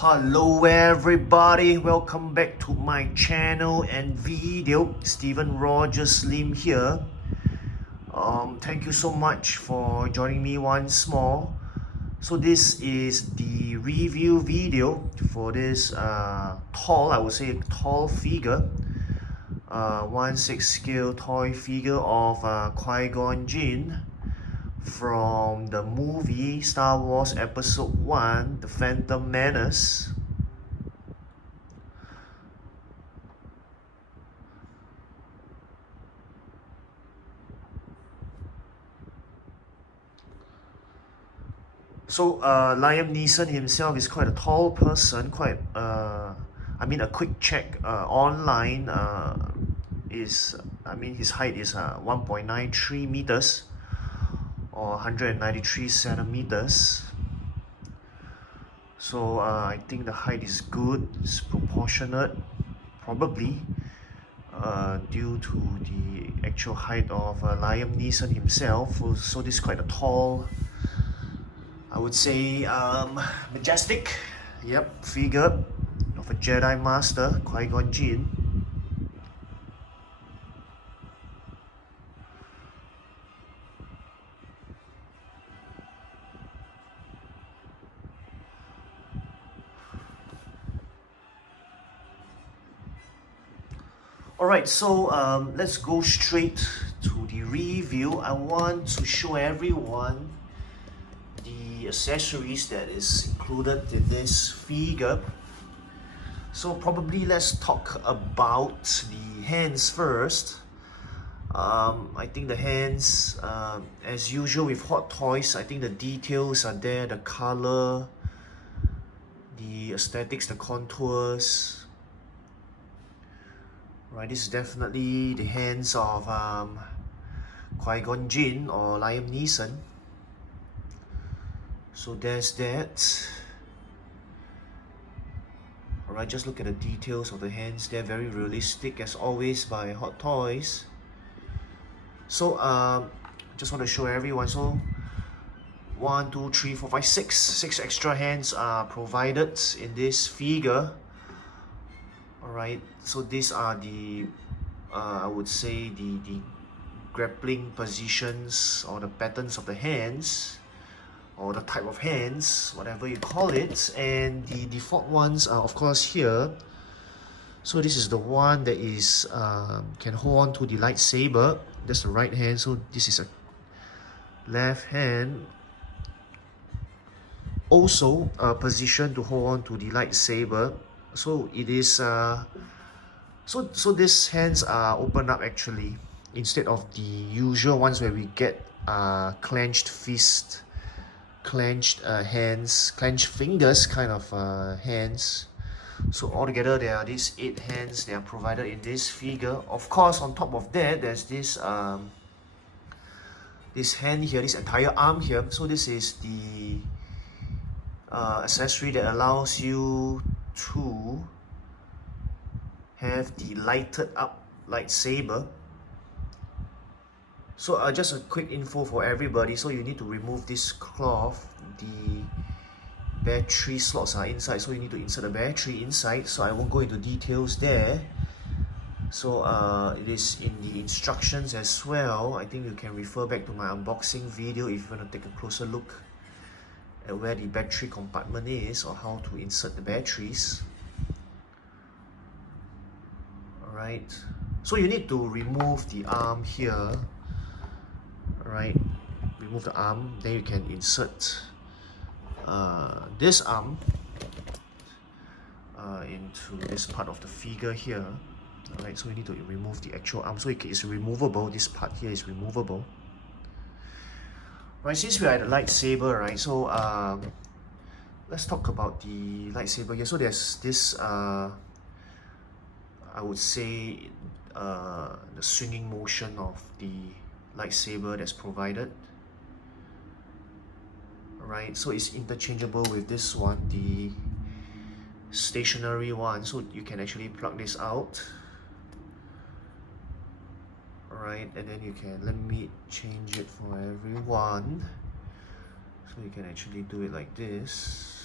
Hello everybody, welcome back to my channel and video. Steven Rogers Lim here. Thank you so much for joining me once more. So this is the review video for this tall, I would say tall figure, 1/6 scale toy figure of Qui Gon Jinn from the movie Star Wars Episode 1, The Phantom Menace. So Liam Neeson himself is quite a tall person, a quick check online his height is 1.93 meters or 193 centimeters. So I think the height is good, it's proportionate, probably due to the actual height of Liam Neeson himself. So this is quite a tall, I would say majestic, figure of a Jedi Master, Qui Gon Jinn. Alright, so let's go straight to the review. I want to show everyone the accessories that is included in this figure. So probably let's talk about the hands first. I think the hands, as usual with Hot Toys, I think the details are there, the color, the aesthetics, the contours. Right, this is definitely the hands of Qui Gon Jinn or Liam Neeson. So there's that. Alright, just look at the details of the hands. They're very realistic as always by Hot Toys. So just want to show everyone. So 1, 2, 3, 4, 5, 6 extra hands are provided in this figure. Alright, so these are the I would say the grappling positions or the patterns of the hands, or the type of hands, whatever you call it. And the default ones are of course here. So this is the one that is can hold on to the lightsaber. That's the right hand. So this is a left hand, also a position to hold on to the lightsaber. So it is so these hands are open up actually, instead of the usual ones where we get clenched fist, clenched hands, clenched fingers kind of hands. So altogether there are these 8 hands that are provided in this figure. Of course, on top of that, there's this this hand here, this entire arm here. So this is the accessory that allows you to have the lighted up lightsaber. So just a quick info for everybody. So you need to remove this cloth. The battery slots are inside, so you need to insert a battery inside. So I won't go into details there. So it is in the instructions as well. I think you can refer back to my unboxing video if you want to take a closer look at where the battery compartment is or how to insert the batteries. Alright, so you need to remove the arm here. Alright, remove the arm, then you can insert this arm into this part of the figure here. Alright, so we need to remove the actual arm. So it's removable, this part here is removable. Right, since we are at the lightsaber, right, so let's talk about the lightsaber here. So there's this I would say the swinging motion of the lightsaber that's provided. Right, so it's interchangeable with this one, the stationary one. So you can actually plug this out. Alright, and then you can, let me change it for everyone. So you can actually do it like this.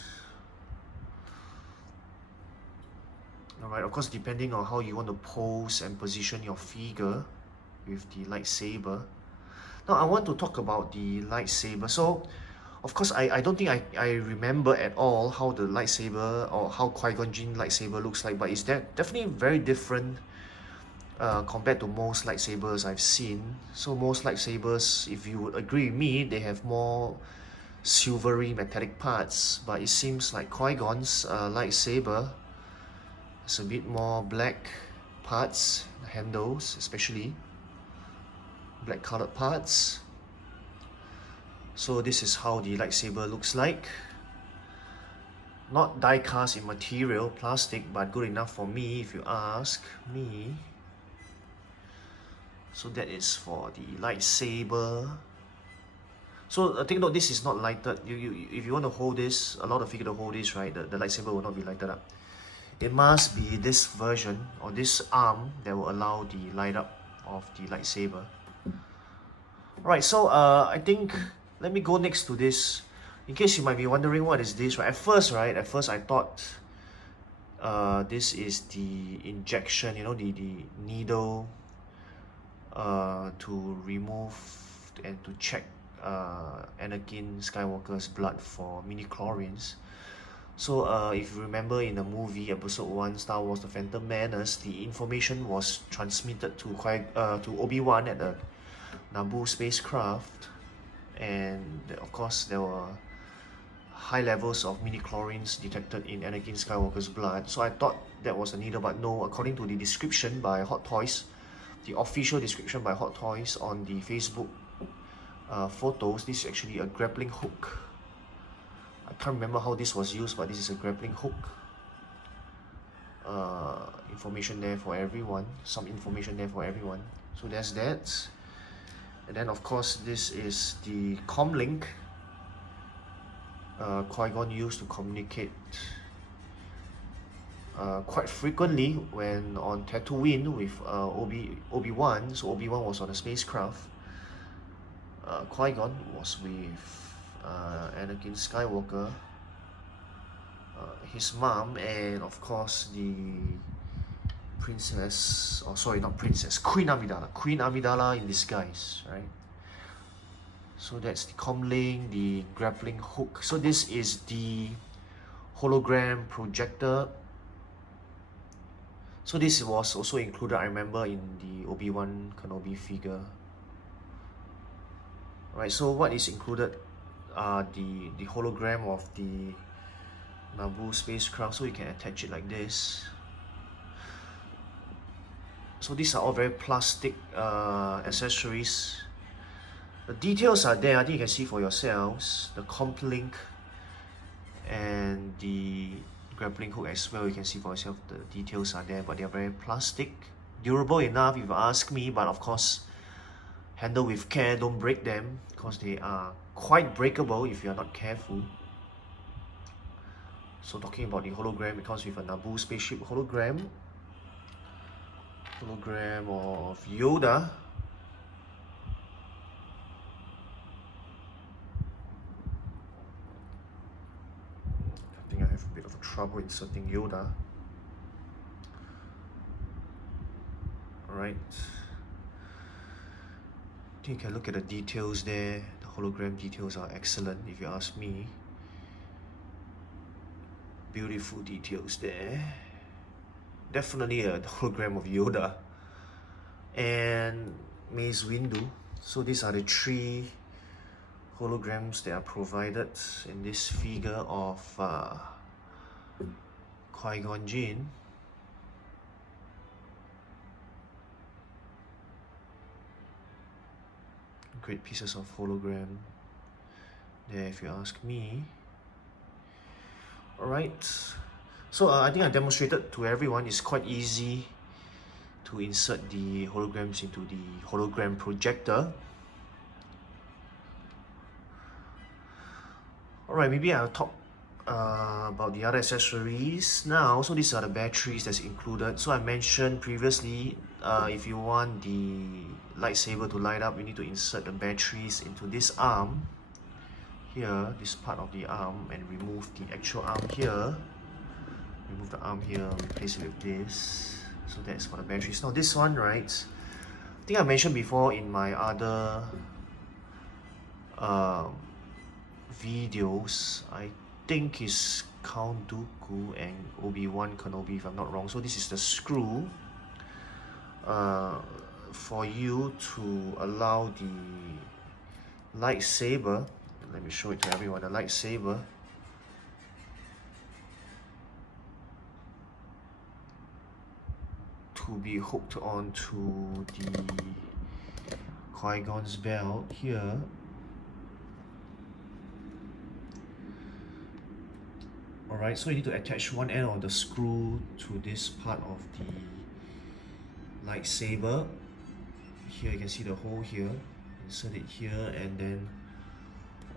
Alright, of course, depending on how you want to pose and position your figure with the lightsaber. Now, I want to talk about the lightsaber. So, of course, I don't think I remember at all how the lightsaber or how Qui Gon Jinn lightsaber looks like, but it's definitely very different compared to most lightsabers I've seen. So most lightsabers, if you would agree with me, they have more silvery metallic parts, but it seems like Qui-Gon's lightsaber has a bit more black parts, the handles especially, black colored parts. So this is how the lightsaber looks like. Not die cast in material, plastic, but good enough for me if you ask me. So that is for the lightsaber. So take note, this is not lighted. If you want to hold this, a lot of figure to hold this, right? The lightsaber will not be lighted up. It must be this version or this arm that will allow the light up of the lightsaber. Right, so I think let me go next to this. In case you might be wondering what is this, right? At first I thought this is the injection, you know, the needle to remove and to check Anakin Skywalker's blood for midi-chlorians. So if you remember in the movie Episode 1, Star Wars The Phantom Menace, the information was transmitted to Obi-Wan at the Naboo spacecraft, and of course there were high levels of midi-chlorians detected in Anakin Skywalker's blood. So I thought that was a needle, but no, according to the description by Hot Toys, the official description by Hot Toys on the Facebook photos, this is actually a grappling hook. I can't remember how this was used, but this is a grappling hook. Information there for everyone, some information there for everyone. So there's that. And then of course this is the comlink Qui-Gon used to communicate quite frequently when on Tatooine with Obi-Wan. So Obi-Wan was on a spacecraft. Qui-Gon was with Anakin Skywalker, his mom, and of course the princess, oh sorry, not princess, Queen Amidala in disguise, right? So that's the comlink, the grappling hook. So this is the hologram projector. So this was also included, I remember, in the Obi-Wan Kenobi figure. Right, so what is included are the hologram of the Naboo spacecraft, so you can attach it like this. So these are all very plastic accessories. The details are there, I think you can see for yourselves. The comlink and the grappling hook as well, you can see for yourself. The details are there, but they are very plastic. Durable enough if you ask me, but of course handle with care, don't break them, because they are quite breakable if you are not careful. So talking about the hologram, it comes with a Naboo spaceship hologram of Yoda. I think I have a bit of trouble inserting Yoda. Alright. You can look at the details there. The hologram details are excellent if you ask me. Beautiful details there. Definitely a hologram of Yoda and Mace Windu. So these are the three holograms that are provided in this figure of Qui Gon Jinn. Great pieces of hologram there if you ask me. Alright, so I think I demonstrated to everyone it's quite easy to insert the holograms into the hologram projector. Alright, maybe I'll talk about the other accessories now. So these are the batteries that's included. So I mentioned previously, if you want the lightsaber to light up, you need to insert the batteries into this arm here, this part of the arm, and remove the actual arm here. Remove remove the arm here, replace it with this. So that's for the batteries. Now this one, right, I think I mentioned before in my other videos, I think is Count Dooku and Obi-Wan Kenobi if I'm not wrong. So this is the screw for you to allow the lightsaber, let me show it to everyone, the lightsaber to be hooked onto the Qui Gon's belt here. Alright, so you need to attach one end of the screw to this part of the lightsaber. Here you can see the hole here. Insert it here and then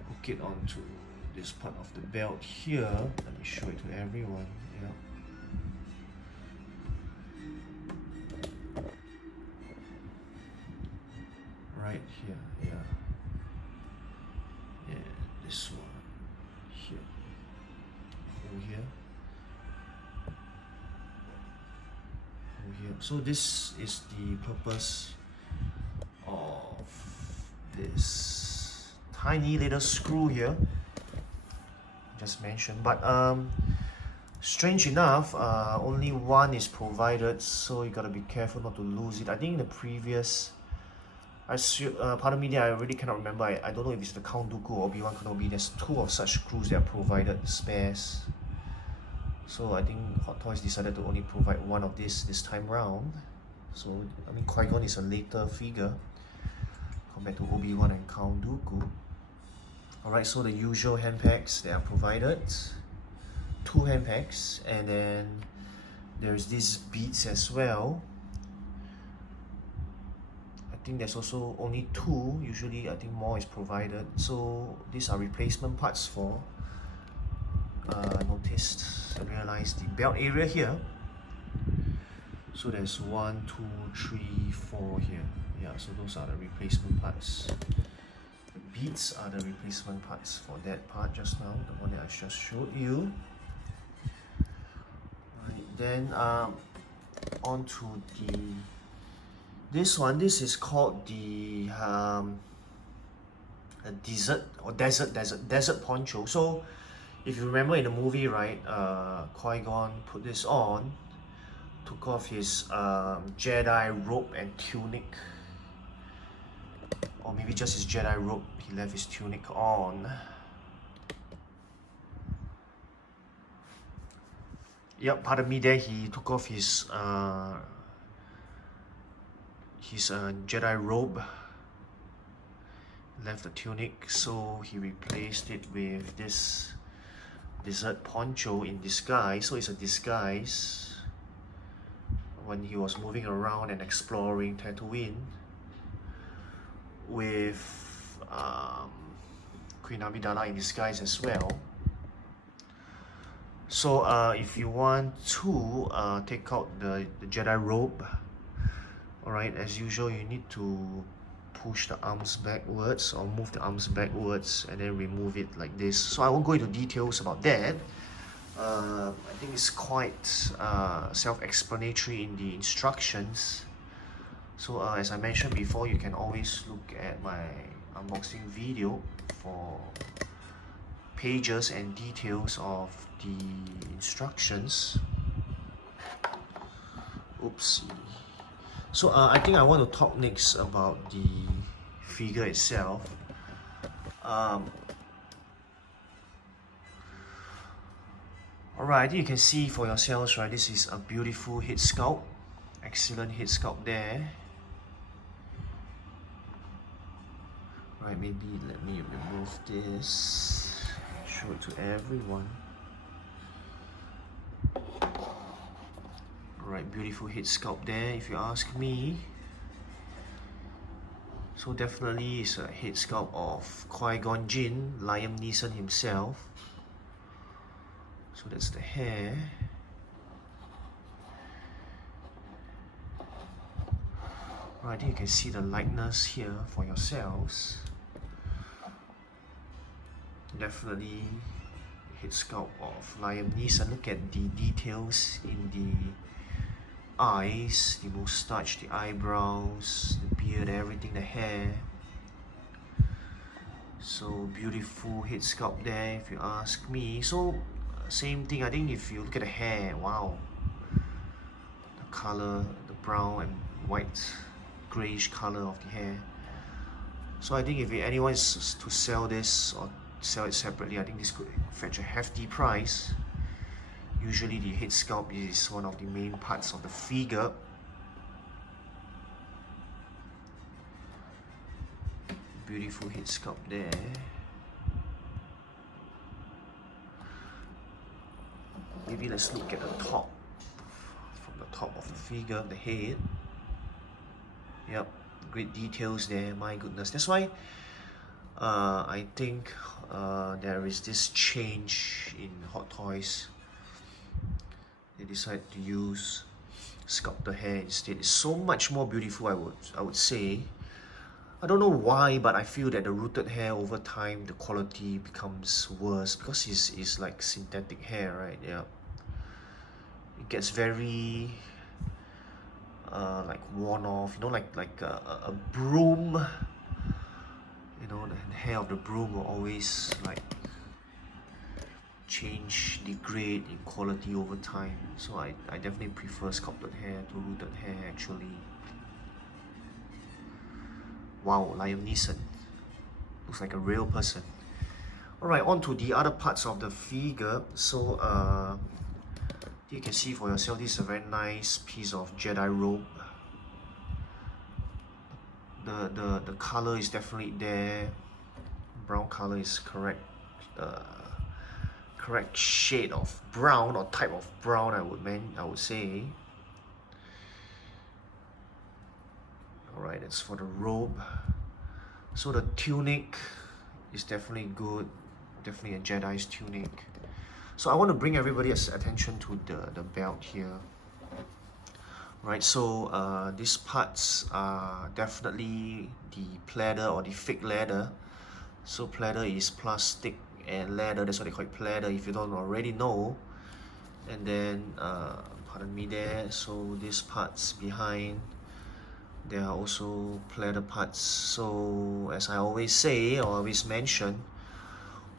hook it onto this part of the belt here. Let me show it to everyone. Yeah. Right here, yeah. Yeah, this one here. Hole here. Hole here. So this is the purpose of this tiny little screw here just mentioned, but strange enough, only one is provided, so you gotta be careful not to lose it. I think in the previous, pardon me, I really cannot remember. I don't know if it's the Count Dooku or Obi-Wan Kenobi. There's two of such screws that are provided, spares. So I think Hot Toys decided to only provide one of this time round. So I mean, Qui Gon is a later figure compared to Obi-Wan and Count Dooku. Alright, so the usual hand packs that are provided, 2 hand packs, and then there's these beads as well. I think there's also only 2, usually I think more is provided. So these are replacement parts for, noticed, I realized the belt area here. So there's 1, 2, 3, 4 here. Yeah, so those are the replacement parts. The beads are the replacement parts for that part just now, the one that I just showed you. Right, then on to this one. This is called the desert poncho. So if you remember in the movie, right, Qui-Gon put this on, took off his Jedi robe and tunic, or maybe just his Jedi robe, he left his tunic on. Yep, pardon me there, he took off his Jedi robe, left the tunic, so he replaced it with this desert poncho in disguise. So it's a disguise when he was moving around and exploring Tatooine with Queen Amidala in disguise as well. So if you want to take out the Jedi robe, alright, as usual you need to push the arms backwards or move the arms backwards and then remove it like this. So I won't go into details about that. I think it's quite self-explanatory in the instructions. So as I mentioned before, you can always look at my unboxing video for pages and details of the instructions. Oopsie. So I think I want to talk next about the figure itself. Alright, I think you can see for yourselves, right, this is a beautiful head sculpt. Excellent head sculpt there. Right, maybe let me remove this, show it to everyone. Alright, beautiful head sculpt there if you ask me. So definitely it's a head sculpt of Qui Gon Jinn, Liam Neeson himself. So that's the hair. Right, I think you can see the likeness here for yourselves. Definitely head sculpt of Liam Neeson. Look at the details in the eyes, the moustache, the eyebrows, the beard, everything, the hair. So beautiful head sculpt there, if you ask me. So same thing, I think if you look at the hair, wow, the color, the brown and white grayish color of the hair. So I think if anyone is to sell this or sell it separately, I think this could fetch a hefty price. Usually the head sculpt is one of the main parts of the figure. Beautiful head sculpt there. Maybe let's look at the top, from the top of the figure, the head. Yep, great details there, my goodness. That's why I think there is this change in Hot Toys. They decide to use sculpted hair instead. It's so much more beautiful, I would say. I don't know why, but I feel that the rooted hair over time, the quality becomes worse because it's like synthetic hair, right? Yeah. It gets very like worn off, you know, like a broom. You know, the hair of the broom will always like change, degrade in quality over time. So I definitely prefer sculpted hair to rooted hair actually. Wow, Liam Neeson. Looks like a real person. Alright, on to the other parts of the figure. So you can see for yourself, this is a very nice piece of Jedi robe. The color is definitely there. Brown color is correct. Correct shade of brown or type of brown, I would say. Alright, that's for the robe. So the tunic is definitely good. Definitely a Jedi's tunic. So I want to bring everybody's attention to the belt here. Right, so these parts are definitely the pleather or the fake leather. So pleather is plastic and leather, that's why they call it pleather if you don't already know. And then, pardon me there, so these parts behind, there are also pleather parts. So as I always say, or always mention,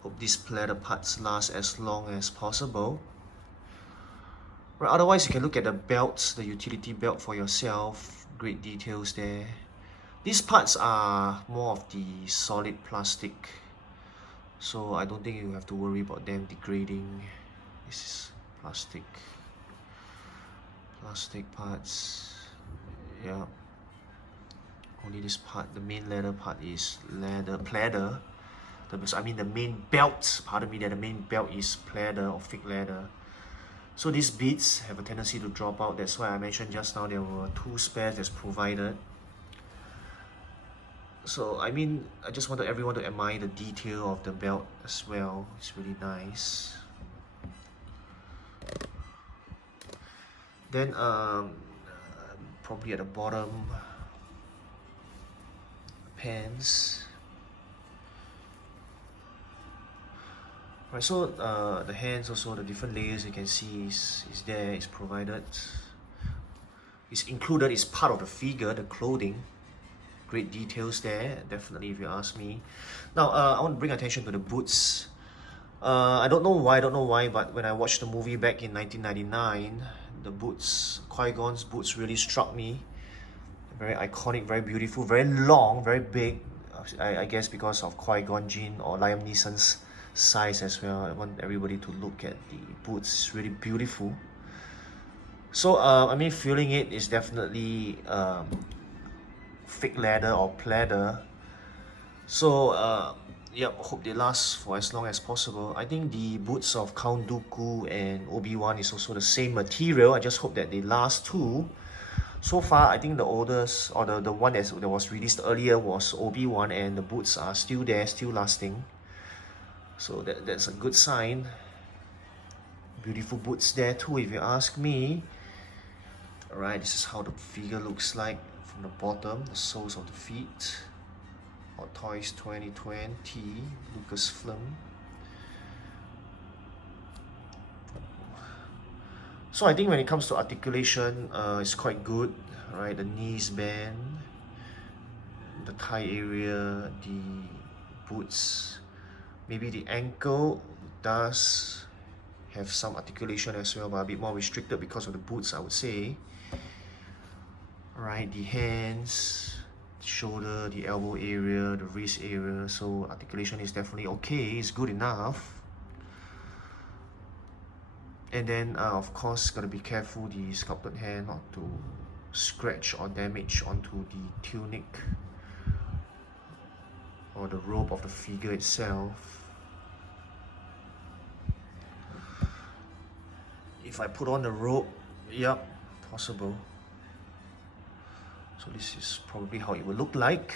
hope these pleather parts last as long as possible. Right, otherwise you can look at the belt, the utility belt for yourself. Great details there. These parts are more of the solid plastic, so I don't think you have to worry about them degrading. This is plastic parts. Yeah, only this part, the main leather part is pleather. The main belt, pardon me, the main belt is pleather or fake leather. So these beads have a tendency to drop out. That's why I mentioned just now there were 2 spares that's provided. So I mean, I just wanted everyone to admire the detail of the belt as well. It's really nice. Then probably at the bottom, pants. Right, so the hands also, the different layers you can see is there, is provided. It's included, it's part of the figure, the clothing. Great details there, definitely if you ask me. Now, I want to bring attention to the boots. I don't know why, but when I watched the movie back in 1999, the boots, Qui Gon's boots really struck me. Very iconic, very beautiful, very long, very big. I guess because of Qui Gon Jinn or Liam Neeson's size as well. I want everybody to look at the boots. It's really beautiful. So I mean, feeling it is definitely fake leather or pleather. So yep, hope they last for as long as possible. I think the boots of Count Dooku and Obi-Wan is also the same material. I just hope that they last too. So far, I think the oldest, or the one that was released earlier was Obi-Wan, and the boots are still there, still lasting. So that's a good sign. Beautiful boots there too, if you ask me. Alright, this is how the figure looks like from the bottom, the soles of the feet. Hot Toys 2020, Lucasfilm. So I think when it comes to articulation, it's quite good, right? The knees bend, the thigh area, the boots, maybe the ankle does have some articulation as well, but a bit more restricted because of the boots, I would say. Right, the hands, the shoulder, the elbow area, the wrist area, so articulation is definitely okay, it's good enough. And then of course gotta be careful the sculpted hair not to scratch or damage onto the tunic or the robe of the figure itself. If I put on the robe, yep, possible. So this is probably how it will look like.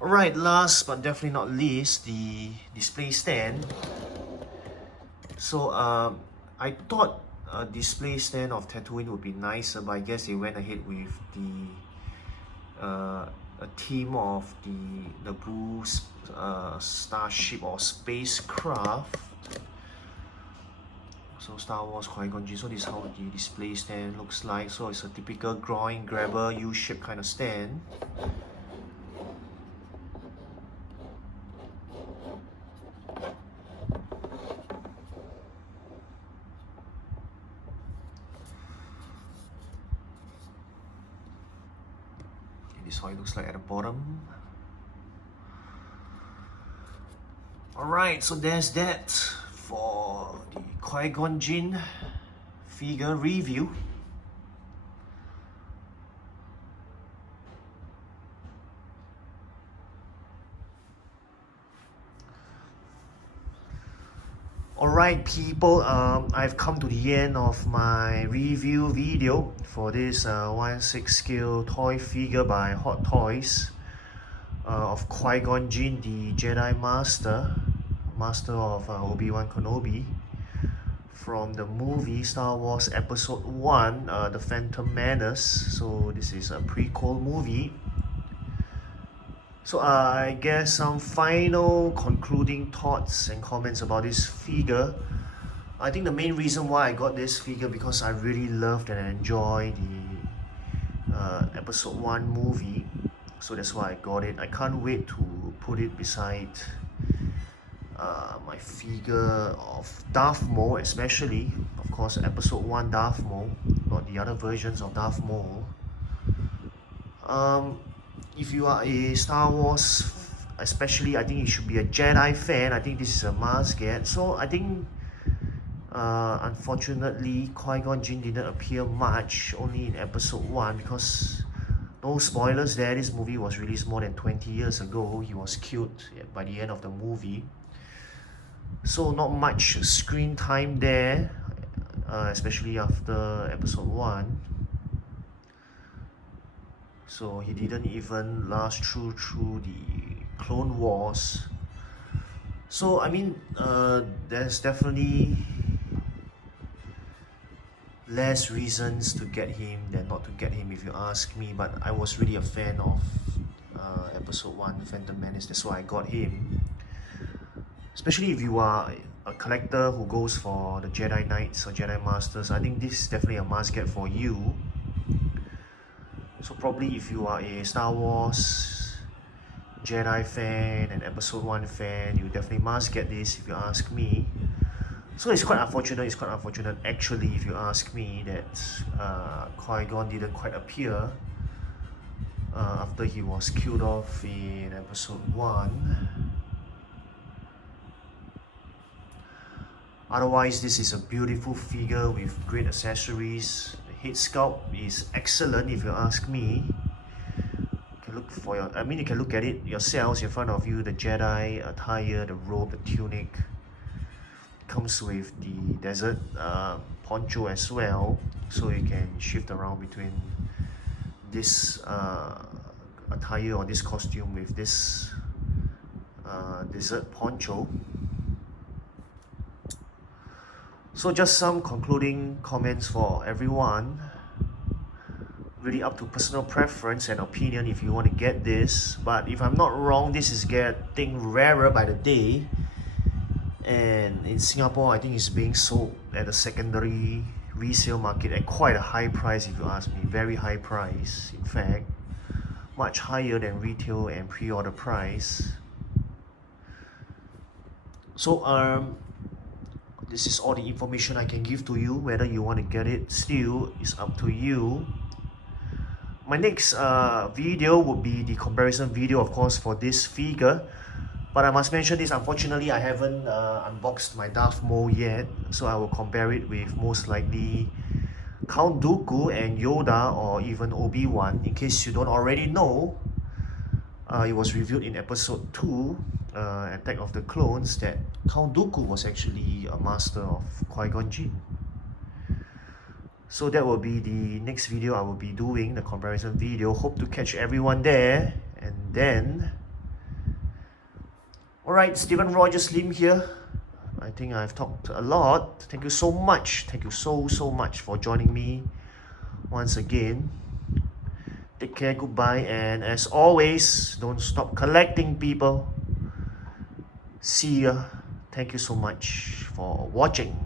Alright, last but definitely not least, the display stand. So I thought a display stand of Tatooine would be nicer, but I guess they went ahead with the a theme of the blue starship or spacecraft. So Star Wars Qui Gon Jinn. So this is how the display stand looks like. So it's a typical groin grabber U-shaped kind of stand. This is how it looks like at the bottom. Alright, so there's that for the Qui Gon Jinn figure review. Alright people, I've come to the end of my review video for this 1/6 scale toy figure by Hot Toys of Qui Gon Jinn, the Jedi Master of Obi-Wan Kenobi, from the movie Star Wars Episode 1, The Phantom Menace. So this is a prequel movie. So I guess some final concluding thoughts and comments about this figure. I think the main reason why I got this figure because I really loved and enjoyed the Episode 1 movie. So that's why I got it. I can't wait to put it beside my figure of Darth Maul, especially. Of course, Episode 1 Darth Maul, not the other versions of Darth Maul. If you are a Star Wars, especially I think you should be a Jedi fan, I think this is a must get. So I think unfortunately Qui Gon Jinn didn't appear much, only in Episode 1, because no spoilers there, this movie was released more than 20 years ago. He was killed by the end of the movie, so not much screen time there, especially after Episode 1. So he didn't even last through the Clone Wars. So I mean, there's definitely less reasons to get him than not to get him, if you ask me. But I was really a fan of Episode 1 Phantom Menace, that's why I got him. Especially if you are a collector who goes for the Jedi Knights or Jedi Masters, I think this is definitely a must get for you. So probably if you are a Star Wars Jedi fan and Episode 1 fan, you definitely must get this, if you ask me. So it's quite unfortunate actually, if you ask me, that Qui-Gon didn't quite appear after he was killed off in Episode 1. Otherwise, this is a beautiful figure with great accessories. The head sculpt is excellent, if you ask me. You can look for you can look at it yourselves in front of you. The Jedi attire, the robe, the tunic, comes with the desert poncho as well, so you can shift around between this attire or this costume with this desert poncho. So just some concluding comments for everyone. Really up to personal preference and opinion if you want to get this, but if I'm not wrong, this is getting rarer by the day, and in Singapore I think it's being sold at a secondary resale market at quite a high price, if you ask me. Very high price, in fact, much higher than retail and pre-order price. So this is all the information I can give to you. Whether you want to get it still is up to you. My next video would be the comparison video, of course, for this figure. But I must mention this, unfortunately I haven't unboxed my Darth Maul yet, so I will compare it with most likely Count Dooku and Yoda, or even Obi-Wan. In case you don't already know, it was revealed in episode 2, Attack of the Clones, that Count Dooku was actually a master of Qui Gon Jinn. So that will be the next video I will be doing, the comparison video. Hope to catch everyone there. And then, alright, Stephen Rogers Lim here. I think I've talked a lot. Thank you so much. Thank you so much for joining me once again. Take care, goodbye, and as always, don't stop collecting, people. See ya. Thank you so much for watching.